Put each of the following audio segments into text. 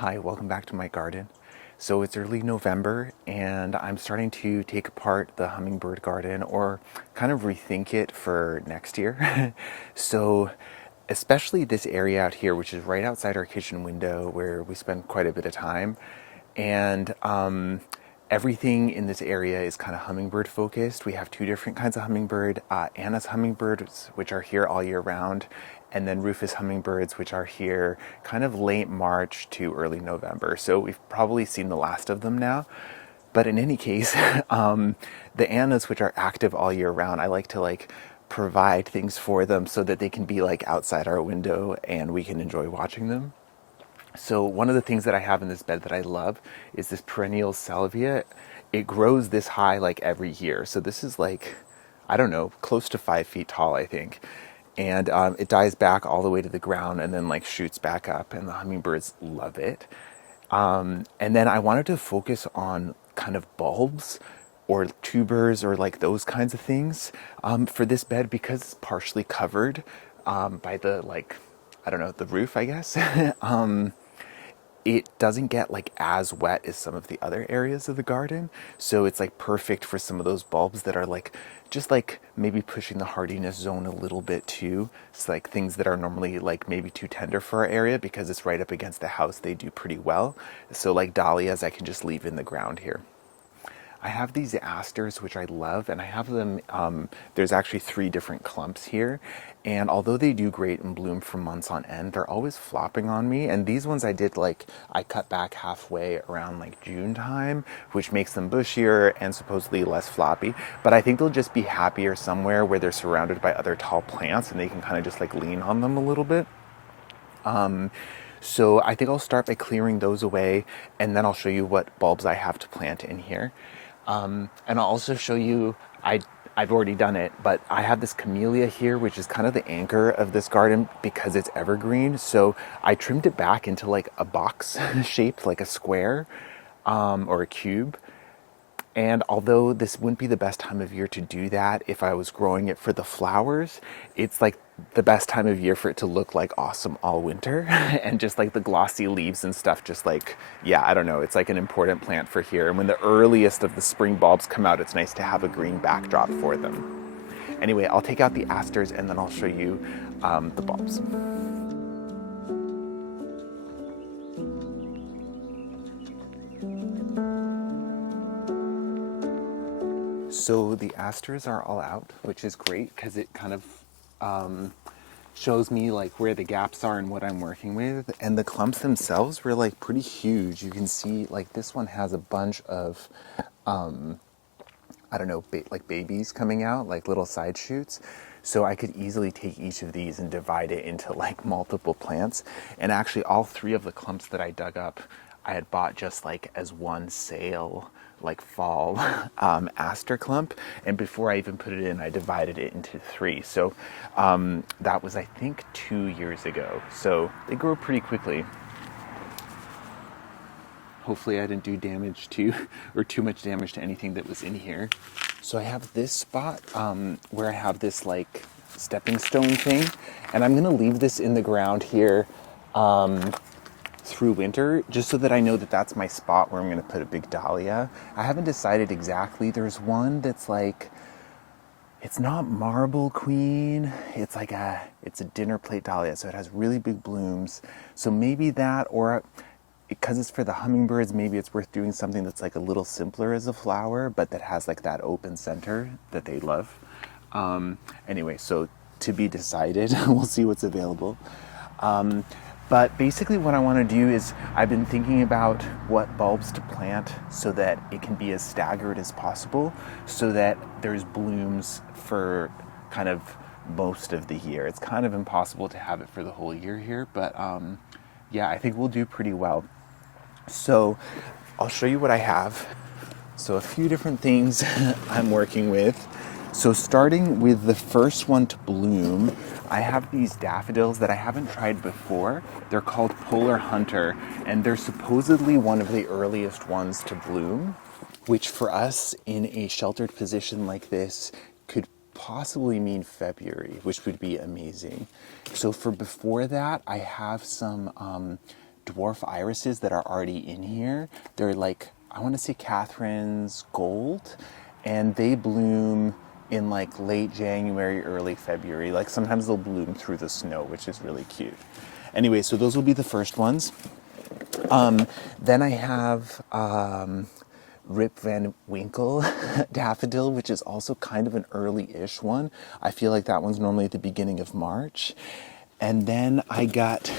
Hi, welcome back to my garden. So it's early November and I'm starting to take apart the hummingbird garden or kind of rethink it for next year. So especially this area out here, which is right outside our kitchen window where we spend quite a bit of time. And everything in this area is kind of hummingbird focused. We have two different kinds of hummingbird, Anna's hummingbirds, which are here all year round, and then Rufus hummingbirds, which are here kind of late March to early November. So we've probably seen the last of them now. But in any case, the Annas, which are active all year round, I like to provide things for them so that they can be like outside our window and we can enjoy watching them. So one of the things that I have in this bed that I love is this perennial salvia. It grows this high like every year. So this is like, I don't know, close to 5 feet tall, I think. And it dies back all the way to the ground and then like shoots back up, and the hummingbirds love it. And then I wanted to focus on kind of bulbs or tubers or like those kinds of things for this bed because it's partially covered by the I don't know, the roof, I guess. It doesn't get like as wet as some of the other areas of the garden. So it's like perfect for some of those bulbs that are like just like maybe pushing the hardiness zone a little bit too. It's like things that are normally like maybe too tender for our area because it's right up against the house. They do pretty well. So like dahlias, I can just leave in the ground here. I have these asters, which I love, and I have them, there's actually 3 different clumps here. And although they do great and bloom for months on end, they're always flopping on me. And these ones I cut back halfway around like June time, which makes them bushier and supposedly less floppy. But I think they'll just be happier somewhere where they're surrounded by other tall plants and they can kind of just like lean on them a little bit. So I think I'll start by clearing those away, and then I'll show you what bulbs I have to plant in here. And I'll also show you, I've already done it, but I have this camellia here, which is kind of the anchor of this garden because it's evergreen. So I trimmed it back into like a box shape, like a square or a cube. And although this wouldn't be the best time of year to do that if I was growing it for the flowers, it's like the best time of year for it to look like awesome all winter. And just like the glossy leaves and stuff, just like, yeah, I don't know, it's like an important plant for here. And when the earliest of the spring bulbs come out, it's nice to have a green backdrop for them. Anyway, I'll take out the asters and then I'll show you the bulbs. So the asters are all out, which is great because it kind of shows me like where the gaps are and what I'm working with. And the clumps themselves were like pretty huge. You can see like this one has a bunch of, I don't know, like babies coming out, like little side shoots. So I could easily take each of these and divide it into like multiple plants. And actually all 3 of the clumps that I dug up, I had bought just like as one sale, like fall aster clump. And before I even put it in, I divided it into 3. So that was, I think, 2 years ago. So they grow pretty quickly. Hopefully I didn't do damage to, or too much damage to anything that was in here. So I have this spot where I have this like stepping stone thing, and I'm gonna leave this in the ground here through winter, just so that I know that that's my spot where I'm gonna put a big dahlia. I haven't decided exactly. There's one that's like, it's not marble queen, it's like it's a dinner plate dahlia, so it has really big blooms. So maybe that, or because it's for the hummingbirds, maybe it's worth doing something that's like a little simpler as a flower, but that has like that open center that they love. Anyway, so to be decided, we'll see what's available. But basically what I want to do is I've been thinking about what bulbs to plant so that it can be as staggered as possible so that there's blooms for kind of most of the year. It's kind of impossible to have it for the whole year here, but yeah, I think we'll do pretty well. So I'll show you what I have. So a few different things I'm working with. So starting with the first one to bloom, I have these daffodils that I haven't tried before. They're called Polar Hunter, and they're supposedly one of the earliest ones to bloom, which for us in a sheltered position like this could possibly mean February, which would be amazing. So for before that, I have some dwarf irises that are already in here. They're like, I want to say Catherine's Gold, and they bloom in like late January, early February. Like sometimes they'll bloom through the snow, which is really cute. Anyway, so those will be the first ones. Then I have Rip Van Winkle daffodil, which is also kind of an early-ish one. I feel like that one's normally at the beginning of March. And then I got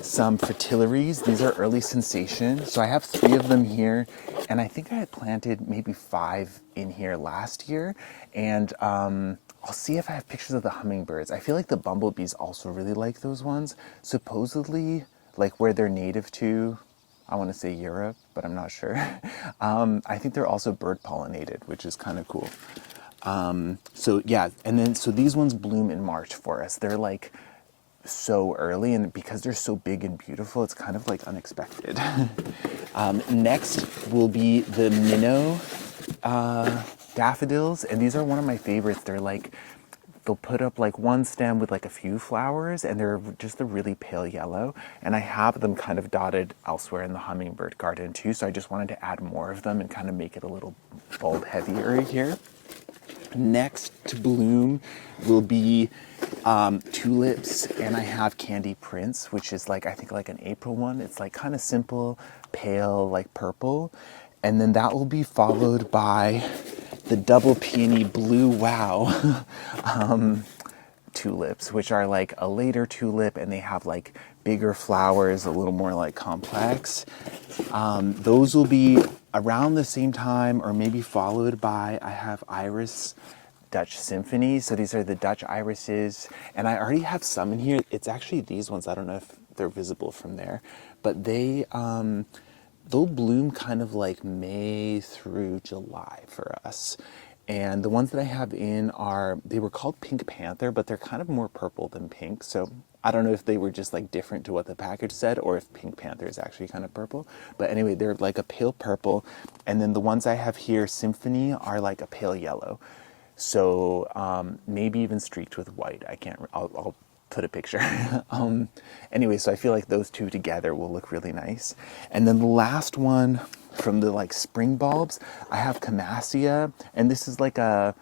some Fritillaries. These are early sensation. So I have 3 of them here, and I think I had planted maybe 5 in here last year. And I'll see if I have pictures of the hummingbirds. I feel like the bumblebees also really like those ones. Supposedly, like where they're native to, I want to say Europe, but I'm not sure. I think they're also bird pollinated, which is kind of cool. So yeah, and then so these ones bloom in March for us. They're like so early, and because they're so big and beautiful, it's kind of like unexpected. Next will be the minnow daffodils, and these are one of my favorites. They're like, they'll put up like one stem with like a few flowers, and they're just a really pale yellow. And I have them kind of dotted elsewhere in the hummingbird garden too, so I just wanted to add more of them and kind of make it a little bulb heavier here. Next to bloom will be tulips, and I have Candy Prince, which is like, I think like an April one. It's like kind of simple, pale, like purple. And then that will be followed by the double peony blue wow tulips, which are like a later tulip, and they have like bigger flowers, a little more like complex. Those will be around the same time, or maybe followed by, I have Iris Dutch Symphony. So these are the Dutch irises, and I already have some in here. It's actually these ones. I don't know if they're visible from there, but they'll bloom kind of like May through July for us. And the ones that I have in are, they were called Pink Panther, but they're kind of more purple than pink. So I don't know if they were just like different to what the package said, or if Pink Panther is actually kind of purple. But anyway, they're like a pale purple. And then the ones I have here, Symphony, are like a pale yellow. So maybe even streaked with white. I'll put a picture. Anyway, so I feel like those two together will look really nice. And then the last one from the like spring bulbs, I have Camassia, and this is like a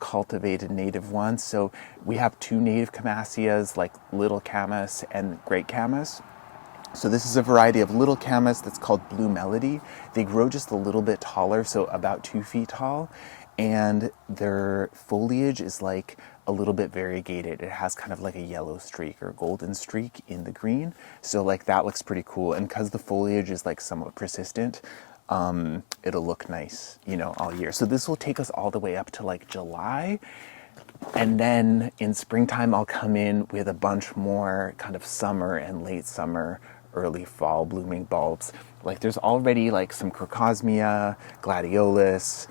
cultivated native one. So we have 2 native Camassias, like Little Camas and Great Camas. So this is a variety of Little Camas that's called Blue Melody. They grow just a little bit taller, so about 2 feet tall, and their foliage is like a little bit variegated. It has kind of like a yellow streak or golden streak in the green. So like that looks pretty cool. And because the foliage is like somewhat persistent, it'll look nice, you know, all year. So this will take us all the way up to like July. And then in springtime, I'll come in with a bunch more kind of summer and late summer, early fall blooming bulbs. Like there's already like some Crocosmia, Gladiolus,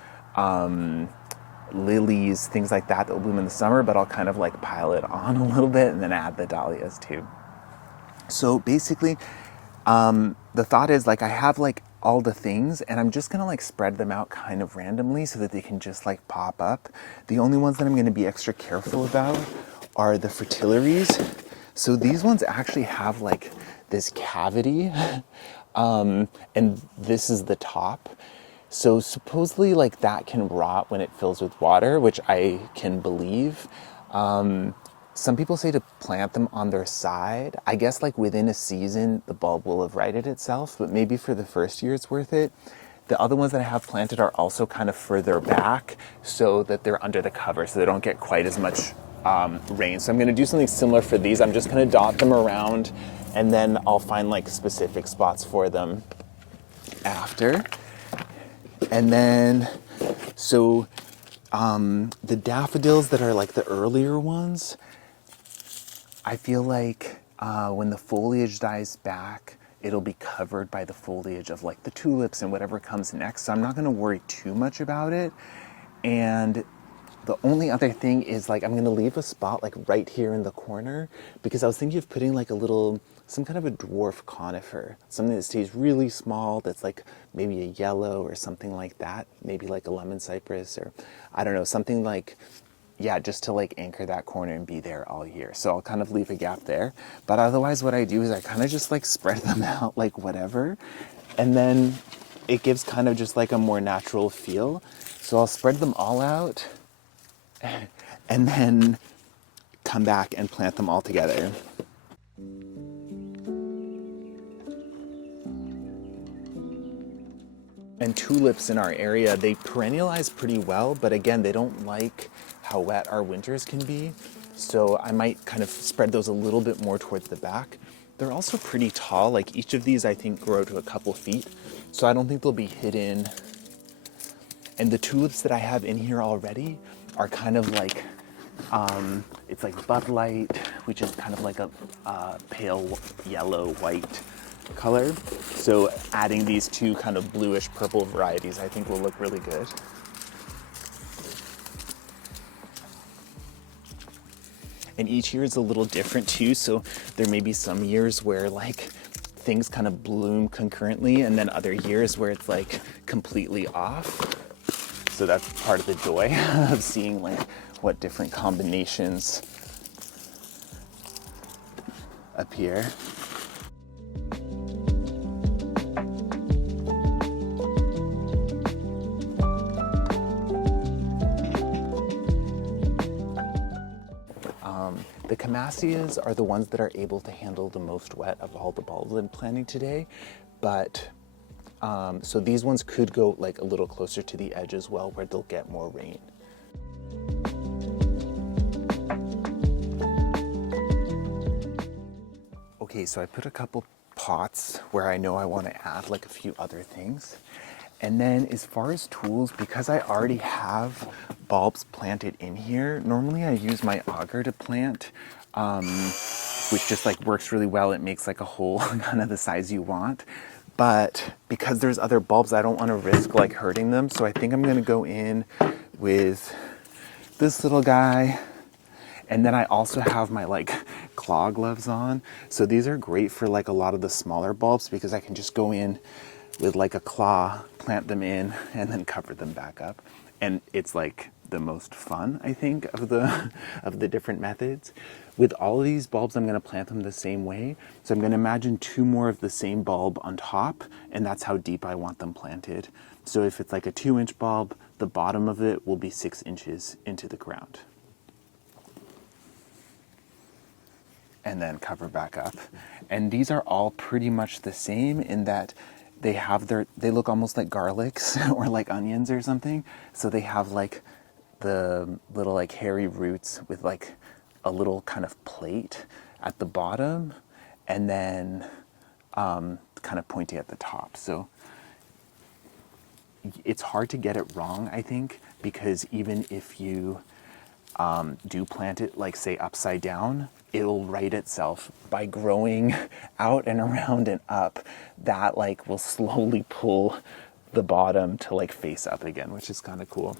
lilies, things like that will bloom in the summer, but I'll kind of like pile it on a little bit and then add the dahlias too. So basically, the thought is like I have like all the things, and I'm just gonna like spread them out kind of randomly so that they can just like pop up. The only ones that I'm gonna be extra careful about are the Fritillaries. So these ones actually have like this cavity, and this is the top. So supposedly like that can rot when it fills with water, which I can believe. Some people say to plant them on their side. I guess like within a season, the bulb will have righted itself, but maybe for the first year it's worth it. The other ones that I have planted are also kind of further back so that they're under the cover, so they don't get quite as much rain. So I'm gonna do something similar for these. I'm just gonna dot them around, and then I'll find like specific spots for them after. And then, so the daffodils that are like the earlier ones, I feel like when the foliage dies back, it'll be covered by the foliage of like the tulips and whatever comes next. So I'm not going to worry too much about it. And the only other thing is like I'm going to leave a spot like right here in the corner, because I was thinking of putting like a little, some kind of a dwarf conifer, something that stays really small, that's like maybe a yellow or something like that, maybe like a lemon cypress, or I don't know, something like, yeah, just to like anchor that corner and be there all year. So I'll kind of leave a gap there. But otherwise what I do is I kind of just like spread them out like whatever. And then it gives kind of just like a more natural feel. So I'll spread them all out and then come back and plant them all together. And tulips in our area, they perennialize pretty well, but again, they don't like how wet our winters can be. So I might kind of spread those a little bit more towards the back. They're also pretty tall. Like each of these, I think, grow to a couple feet. So I don't think they'll be hidden. And the tulips that I have in here already are kind of like, it's like Bud Light, which is kind of like a pale yellow white color. So adding these two kind of bluish purple varieties I think will look really good. And each year is a little different too, so there may be some years where like things kind of bloom concurrently and then other years where it's like completely off. So that's part of the joy of seeing like what different combinations appear. The Camassias are the ones that are able to handle the most wet of all the bulbs I'm planting today, but so these ones could go like a little closer to the edge as well where they'll get more rain. Okay, so I put a couple pots where I know I want to add like a few other things. And then as far as tools, because I already have bulbs planted in here, normally I use my auger to plant, which just like works really well. It makes like a hole kind of the size you want. But because there's other bulbs, I don't want to risk like hurting them. So I think I'm going to go in with this little guy. And then I also have my like claw gloves on. So these are great for like a lot of the smaller bulbs because I can just go in with like a claw, plant them in, and then cover them back up. And it's like the most fun, I think, of the different methods. With all of these bulbs, I'm going to plant them the same way. So I'm going to imagine two more of the same bulb on top, and that's how deep I want them planted. So if it's like a 2-inch bulb, the bottom of it will be 6 inches into the ground. And then cover back up. And these are all pretty much the same in that they look almost like garlics or like onions or something. So they have like the little like hairy roots with like a little kind of plate at the bottom and then kind of pointy at the top. So it's hard to get it wrong, I think, because even if you do plant it like say upside down, it'll right itself by growing out and around and up. That like will slowly pull the bottom to like face up again, which is kind of cool.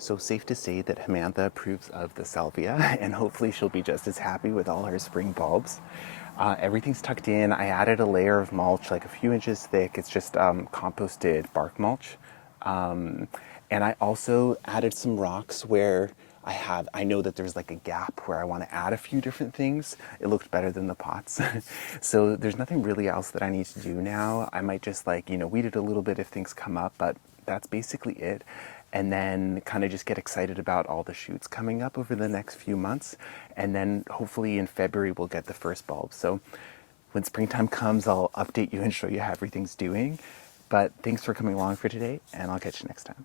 So safe to say that Samantha approves of the salvia, and hopefully she'll be just as happy with all her spring bulbs. Everything's tucked in. I added a layer of mulch, like a few inches thick. It's just composted bark mulch. And I also added some rocks where I know that there's like a gap where I want to add a few different things. It looked better than the pots. So there's nothing really else that I need to do now. I might just like, weed it a little bit if things come up, but that's basically it. And then kind of just get excited about all the shoots coming up over the next few months. And then hopefully in February we'll get the first bulbs. So when springtime comes, I'll update you and show you how everything's doing. But thanks for coming along for today, and I'll catch you next time.